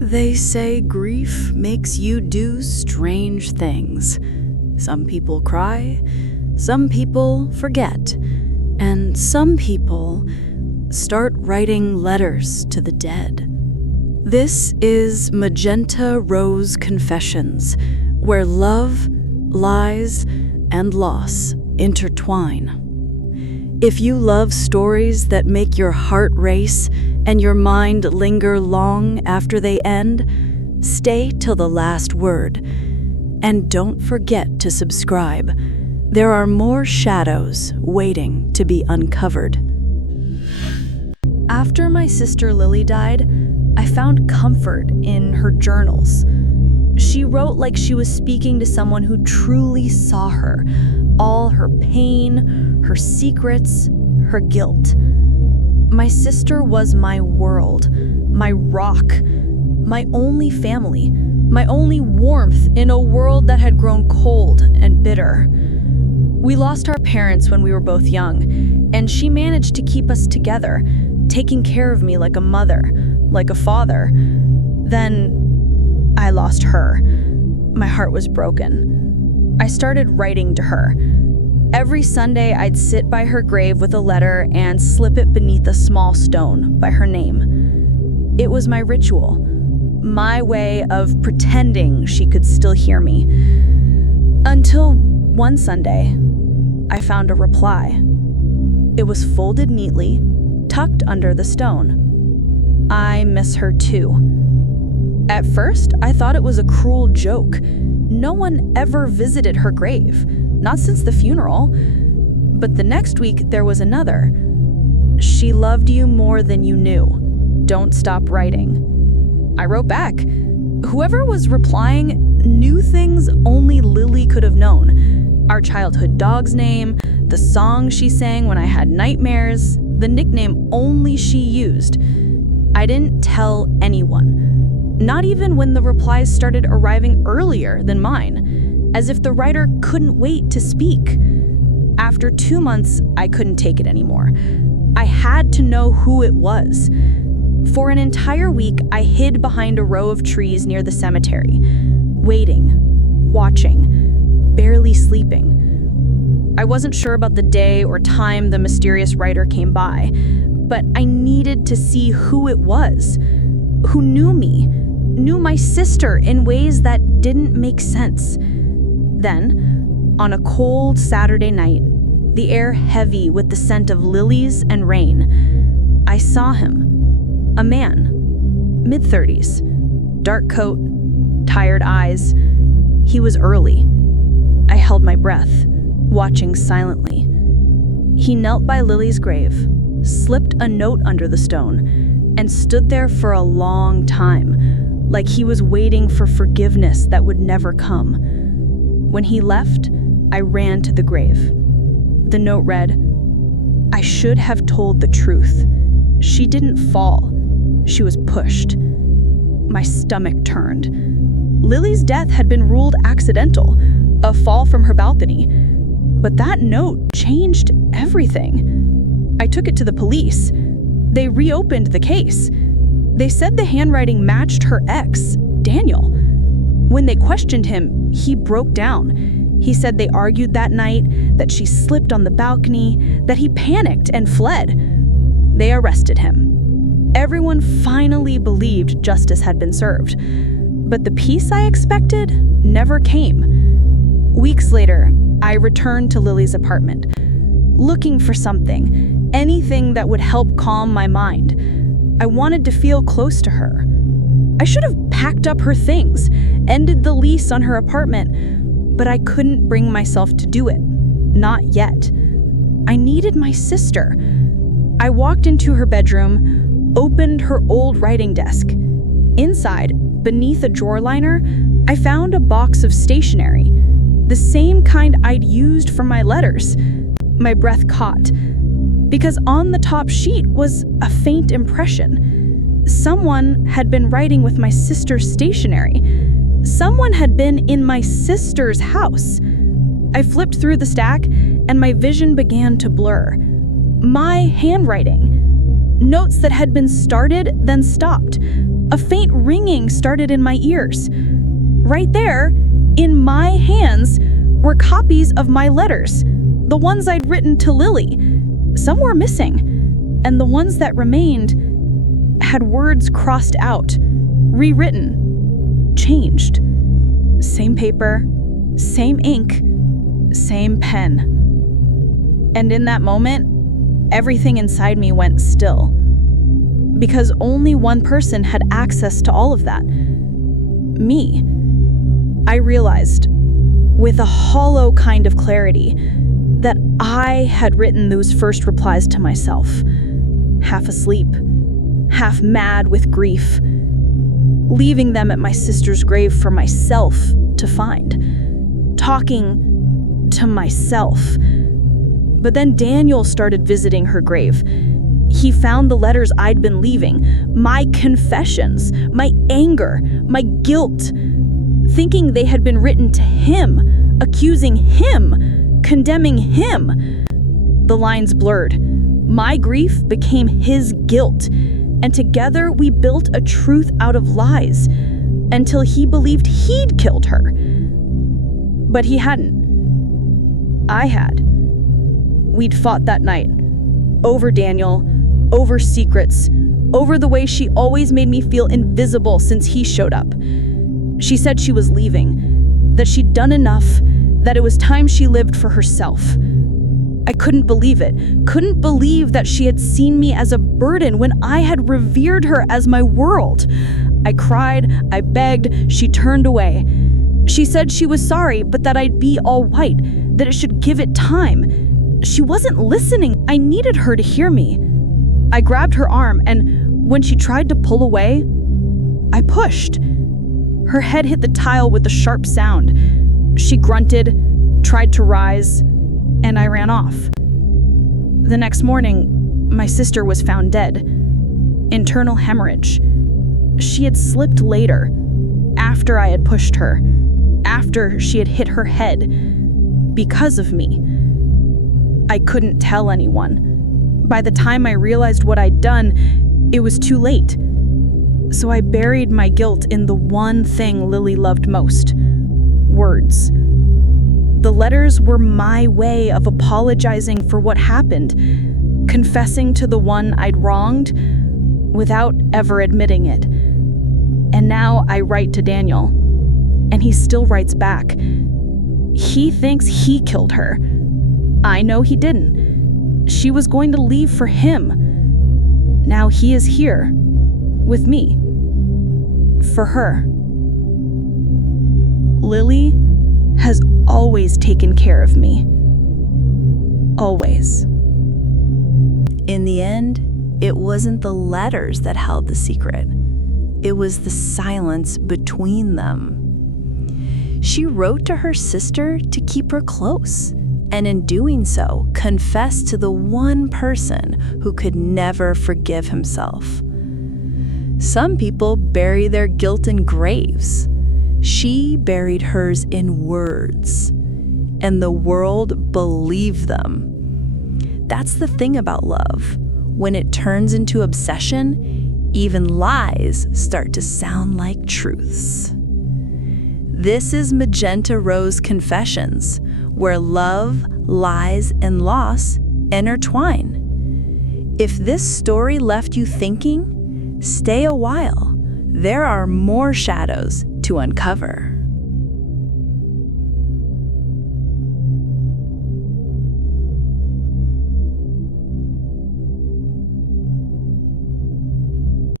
They say grief makes you do strange things. Some people cry, some people forget, and some people start writing letters to the dead. This is Magenta Rose Confessions, where love, lies, and loss intertwine. If you love stories that make your heart race and your mind linger long after they end, stay till the last word. And don't forget to subscribe. There are more shadows waiting to be uncovered. After my sister Lily died, I found comfort in her journals. She wrote like she was speaking to someone who truly saw her, all her pain, her secrets, her guilt. My sister was my world, my rock, my only family, my only warmth in a world that had grown cold and bitter. We lost our parents when we were both young, and she managed to keep us together, taking care of me like a mother, like a father. Then I lost her. My heart was broken. I started writing to her. Every Sunday, I'd sit by her grave with a letter and slip it beneath a small stone by her name. It was my ritual, my way of pretending she could still hear me. Until one Sunday, I found a reply. It was folded neatly, tucked under the stone. I miss her too. At first, I thought it was a cruel joke. No one ever visited her grave, not since the funeral. But the next week, there was another. She loved you more than you knew. Don't stop writing. I wrote back. Whoever was replying knew things only Lily could have known. Our childhood dog's name, the song she sang when I had nightmares, the nickname only she used. I didn't tell anyone. Not even when the replies started arriving earlier than mine, as if the writer couldn't wait to speak. After 2 months, I couldn't take it anymore. I had to know who it was. For an entire week, I hid behind a row of trees near the cemetery, waiting, watching, barely sleeping. I wasn't sure about the day or time the mysterious writer came by, but I needed to see who it was, who knew me, knew my sister in ways that didn't make sense. Then, on a cold Saturday night, the air heavy with the scent of lilies and rain, I saw him. A man, mid-30s, dark coat, tired eyes. He was early. I held my breath, watching silently. He knelt by Lily's grave, slipped a note under the stone, and stood there for a long time, like he was waiting for forgiveness that would never come. When he left, I ran to the grave. The note read, "I should have told the truth. She didn't fall. She was pushed." My stomach turned. Lily's death had been ruled accidental, a fall from her balcony. But that note changed everything. I took it to the police. They reopened the case. They said the handwriting matched her ex, Daniel. When they questioned him, he broke down. He said they argued that night, that she slipped on the balcony, that he panicked and fled. They arrested him. Everyone finally believed justice had been served. But the peace I expected never came. Weeks later, I returned to Lily's apartment, looking for something, anything that would help calm my mind. I wanted to feel close to her. I should have packed up her things, ended the lease on her apartment, but I couldn't bring myself to do it. Not yet. I needed my sister. I walked into her bedroom, opened her old writing desk. Inside, beneath a drawer liner, I found a box of stationery, the same kind I'd used for my letters. My breath caught, because on the top sheet was a faint impression. Someone had been writing with my sister's stationery. Someone had been in my sister's house. I flipped through the stack, and my vision began to blur. My handwriting. Notes that had been started, then stopped. A faint ringing started in my ears. Right there, in my hands, were copies of my letters, the ones I'd written to Lily. Some were missing, and the ones that remained had words crossed out, rewritten, changed. Same paper, same ink, same pen. And in that moment, everything inside me went still. Because only one person had access to all of that. Me. I realized, with a hollow kind of clarity, that I had written those first replies to myself, half asleep, half mad with grief, leaving them at my sister's grave for myself to find, talking to myself. But then Daniel started visiting her grave. He found the letters I'd been leaving, my confessions, my anger, my guilt, thinking they had been written to him, accusing him, condemning him. The lines blurred. My grief became his guilt, and together we built a truth out of lies until he believed he'd killed her. But he hadn't. I had. We'd fought that night. Over Daniel, over secrets, over the way she always made me feel invisible since he showed up. She said she was leaving, that she'd done enough, that it was time she lived for herself. I couldn't believe it, couldn't believe that she had seen me as a burden when I had revered her as my world. I cried, I begged, she turned away. She said she was sorry, but that I'd be all right, that it should give it time. She wasn't listening. I needed her to hear me. I grabbed her arm, and when she tried to pull away, I pushed. Her head hit the tile with a sharp sound. She grunted, tried to rise, and I ran off. The next morning, my sister was found dead. Internal hemorrhage. She had slipped later, after I had pushed her, after she had hit her head, because of me. I couldn't tell anyone. By the time I realized what I'd done, it was too late. So I buried my guilt in the one thing Lily loved most: words. The letters were my way of apologizing for what happened, confessing to the one I'd wronged without ever admitting it. And now I write to Daniel, and he still writes back. He thinks he killed her. I know he didn't. She was going to leave for him. Now he is here, with me, for her. Lily has always taken care of me. Always. In the end, it wasn't the letters that held the secret. It was the silence between them. She wrote to her sister to keep her close, and in doing so, confessed to the one person who could never forgive himself. Some people bury their guilt in graves. She buried hers in words, and the world believed them. That's the thing about love. When it turns into obsession, even lies start to sound like truths. This is Magenta Rose Confessions, where love, lies, and loss intertwine. If this story left you thinking, stay a while. There are more shadows to uncover.